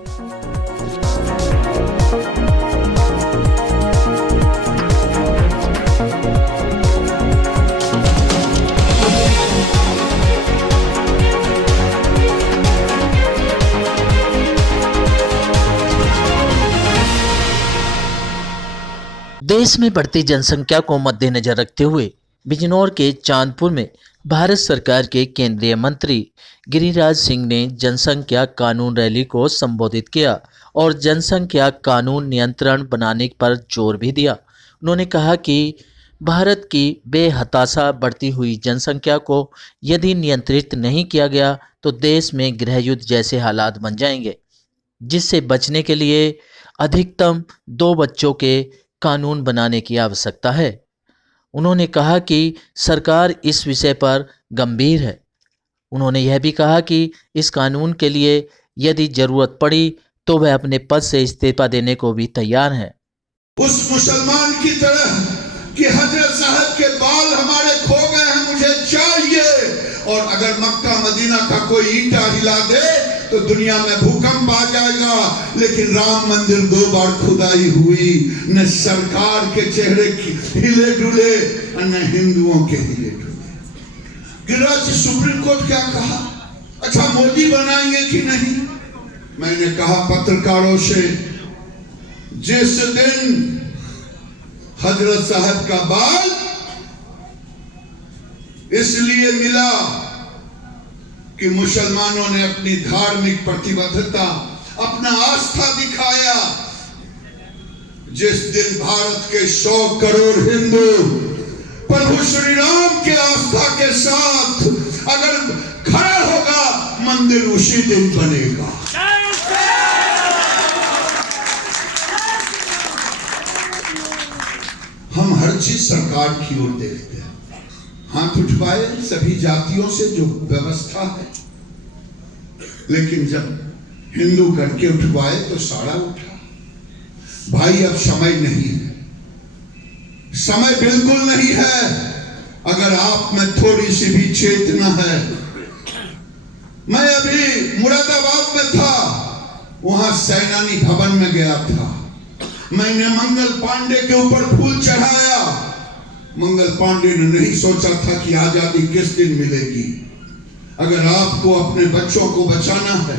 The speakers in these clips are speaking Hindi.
देश में बढ़ती जनसंख्या को मद्देनजर रखते हुए बिजनौर के चांदपुर में भारत सरकार के केंद्रीय मंत्री गिरिराज सिंह ने जनसंख्या कानून रैली को संबोधित किया और जनसंख्या कानून नियंत्रण बनाने पर जोर भी दिया। उन्होंने कहा कि भारत की बेहताशा बढ़ती हुई जनसंख्या को यदि नियंत्रित नहीं किया गया तो देश में गृहयुद्ध जैसे हालात बन जाएंगे, जिससे बचने के लिए अधिकतम 2 बच्चों के कानून बनाने की आवश्यकता है। उन्होंने कहा कि सरकार इस विषय पर गंभीर है। उन्होंने यह भी कहा कि इस कानून के लिए यदि जरूरत पड़ी तो वह अपने पद से इस्तीफा देने को भी तैयार हैं। उस मुसलमान की तरह कि हजरत साहब के बाल हमारे खो गए हैं, मुझे चाहिए, और अगर मक्का मदीना का कोई ईंटा हिला दे तो दुनिया में भूकंप आ जाएगा। लेकिन राम मंदिर 2 बार खुदाई हुई, न सरकार के चेहरे हिले डुले न हिंदुओं के हिले डुले। गिरिराज जी सुप्रीम कोर्ट क्या कहा, अच्छा मोदी बनाएंगे कि नहीं? मैंने कहा पत्रकारों से, जिस दिन हजरत साहब का बाल इसलिए मिला कि मुसलमानों ने अपनी धार्मिक प्रतिबद्धता, अपना आस्था दिखाया, जिस दिन भारत के 100 करोड़ हिंदू प्रभु श्री राम के आस्था के साथ अगर खड़ा होगा, मंदिर उसी दिन बनेगा। हम हर चीज सरकार की ओर देखते हैं, हाथ उठवाए सभी जातियों से जो व्यवस्था है, लेकिन जब हिंदू करके उठवाए तो साड़ा उठा। भाई अब समय नहीं है, समय बिल्कुल नहीं है। अगर आप में थोड़ी सी भी चेतना है, मैं अभी मुरादाबाद में था, वहां सेनानी भवन में गया था, मैंने मंगल पांडे के ऊपर फूल चढ़ाया। मंगल पांडे ने नहीं सोचा था कि आजादी किस दिन मिलेगी। अगर आपको अपने बच्चों को बचाना है,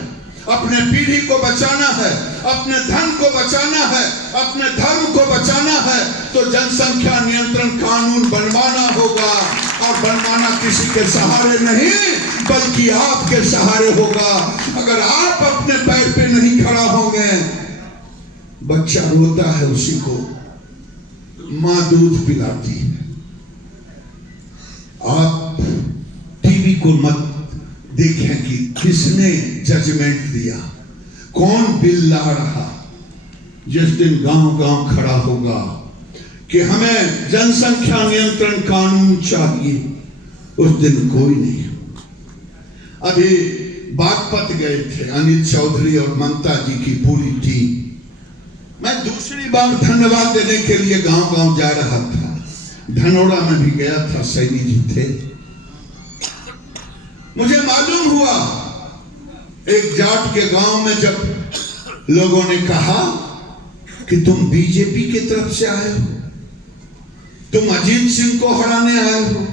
अपने पीढ़ी को बचाना है, अपने धन को बचाना है, अपने धर्म को बचाना है, तो जनसंख्या नियंत्रण कानून बनवाना होगा। और बनवाना किसी के सहारे नहीं बल्कि आपके सहारे होगा। अगर आप अपने पैर पे नहीं खड़ा होंगे, बच्चा रोता है, उसी को मां दूध पिलाती है। आप टीवी को मत देखें कि किसने जजमेंट दिया, कौन बिल ला रहा। जिस दिन गांव-गांव खड़ा होगा कि हमें जनसंख्या नियंत्रण कानून चाहिए, उस दिन कोई नहीं। अभी बागपत गए थे अनिल चौधरी और ममता जी की पूरी टीम। मैं दूसरी बार धन्यवाद देने के लिए गांव-गांव जा रहा था। धनोड़ा में भी गया था, सैनी जी थे। मुझे मालूम हुआ एक जाट के गांव में जब लोगों ने कहा कि तुम बीजेपी की तरफ से आए हो, तुम अजीत सिंह को हराने आए हो,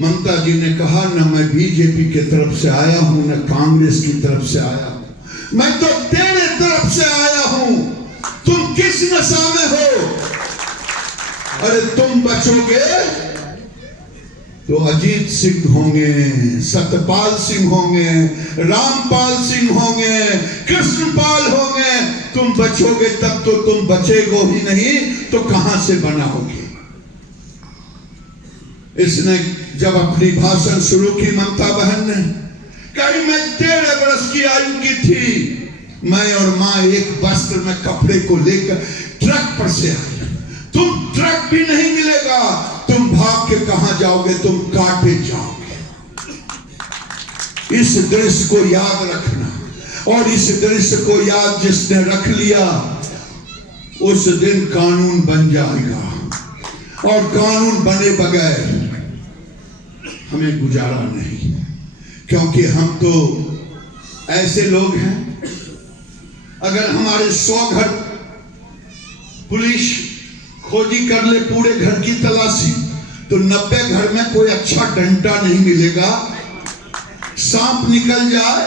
ममता जी ने कहा न मैं बीजेपी की तरफ से आया हूं न कांग्रेस की तरफ से आया हूं, मैं तो तेरे तरफ से आया हूं। तुम किस नशा में हो? अरे तुम बचोगे तो अजीत सिंह होंगे, सतपाल सिंह होंगे, रामपाल सिंह होंगे, कृष्णपाल होंगे। तुम बचोगे तब तो तुम बचेगो ही नहीं तो कहां से बनाओगे? इसने जब अपनी भाषण शुरू की, ममता बहन ने कही मैं 13 वर्ष की आयु की थी, मैं और मां एक वस्त्र में कपड़े को लेकर ट्रक पर से आई। तुम ट्रक भी नहीं मिलेगा, तुम भाग के कहां जाओगे? तुम काटे जाओगे। इस दृश्य को याद रखना, और इस दृश्य को याद जिसने रख लिया, उस दिन कानून बन जाएगा। और कानून बने बगैर हमें गुजारा नहीं, क्योंकि हम तो ऐसे लोग हैं अगर हमारे 100 घर पुलिस खोजी कर ले पूरे घर की तलाशी, तो 90 घर में कोई अच्छा डंडा नहीं मिलेगा। सांप निकल जाए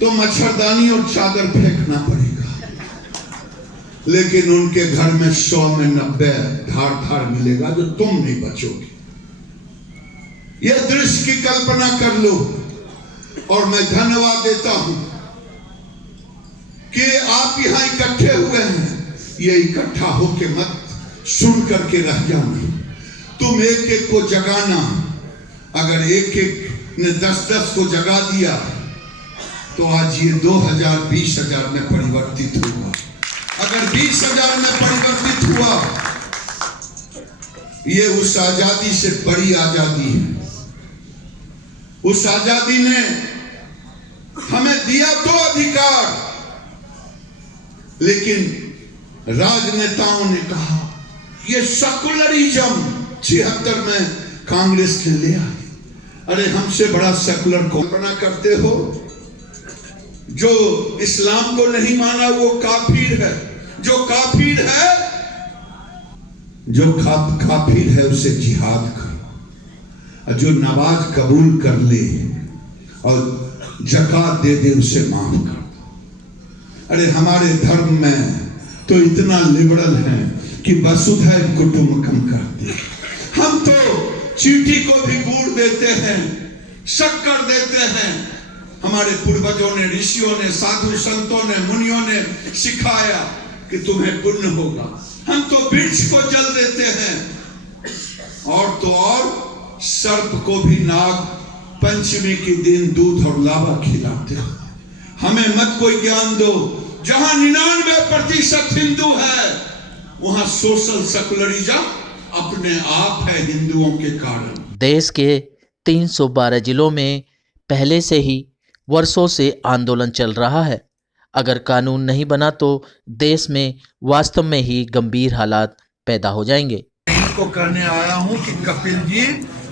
तो मच्छरदानी और चादर फेंकना पड़ेगा, लेकिन उनके घर में 100 में 90 धार धार मिलेगा जो तुम नहीं बचोगे। यह दृश्य की कल्पना कर लो। और मैं धन्यवाद देता हूं कि आप यहां इकट्ठे हुए हैं। ये इकट्ठा होके मत सुन करके रह जाना, तुम एक एक को जगाना। अगर एक एक ने 10-10 को जगा दिया तो आज ये 2000 20,000 में परिवर्तित हुआ। अगर 20,000 में परिवर्तित हुआ, ये उस आजादी से बड़ी आजादी है। उस आजादी ने हमें दिया तो अधिकार, लेकिन राजनेताओं ने कहा ये सेकुलरिज्म 76 में कांग्रेस ने ले आई। अरे हमसे बड़ा सेकुलर कल्पना करते हो? जो इस्लाम को नहीं माना वो काफिर है। जो काफिर है, जो काफिर है उसे जिहाद करो, और जो नमाज कबूल कर ले और ज़कात दे दे उसे माफ कर दो। अरे हमारे धर्म में तो इतना लिबरल है कि वसुधैव कुटुंबकम करते। हम तो चींटी को भी गुड़ देते हैं, शक्कर देते हैं। हमारे पूर्वजों ने, ऋषियों ने, साधु संतों ने, मुनियों ने सिखाया कि तुम्हें पुण्य होगा। हम तो वृक्ष को जल देते हैं, और तो और सर्प को भी नाग पंचमी के दिन दूध और लावा खिलाते हैं। हमें मत कोई ज्ञान दो। जहां 99% हिंदू है, वहां सोशल सेकुलरिज्म अपने आप है हिंदुओं के कारण। देश के 312 जिलों में पहले से ही वर्षों से आंदोलन चल रहा है। अगर कानून नहीं बना तो देश में वास्तव में ही गंभीर हालात पैदा हो जाएंगे। इनको कहने आया हूं कि कपिल जी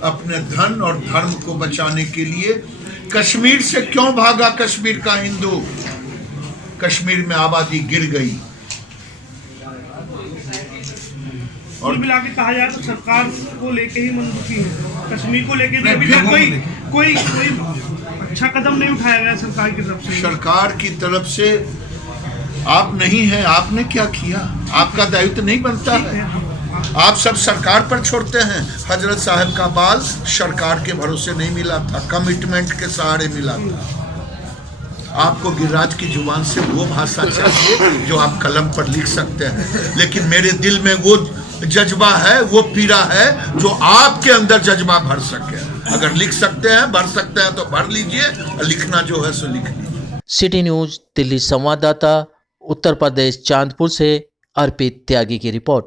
अपने धन और धर्म को बचाने के लिए कश्मीर से क्यों भागा? कश्मीर का हिंदू, कश्मीर में आबादी गिर गई। और मिला के कहा जाए तो सरकार को लेके ही मन दुखी है। कश्मीर को लेके तो अभी तक कोई अच्छा कदम नहीं उठाया गया सरकार की तरफ से। सरकार की तरफ से आप नहीं है, आपने क्या किया? आपका दायित्व नहीं बनता है? आप सब सरकार पर छोड़ते हैं। हजरत साहब का बाल सरकार के भरोसे नहीं मिला था, कमिटमेंट के सहारे मिला था। आपको गिरिराज की जुबान से वो भाषा चाहिए जो आप कलम पर लिख सकते हैं, लेकिन मेरे दिल में वो जज्बा है, वो पीड़ा है जो आपके अंदर जज्बा भर सके। अगर लिख सकते हैं, भर सकते हैं तो भर लीजिए, और लिखना जो है सो लिख लीजिए। सिटी न्यूज दिल्ली संवाददाता उत्तर प्रदेश चांदपुर से अर्पित त्यागी की रिपोर्ट।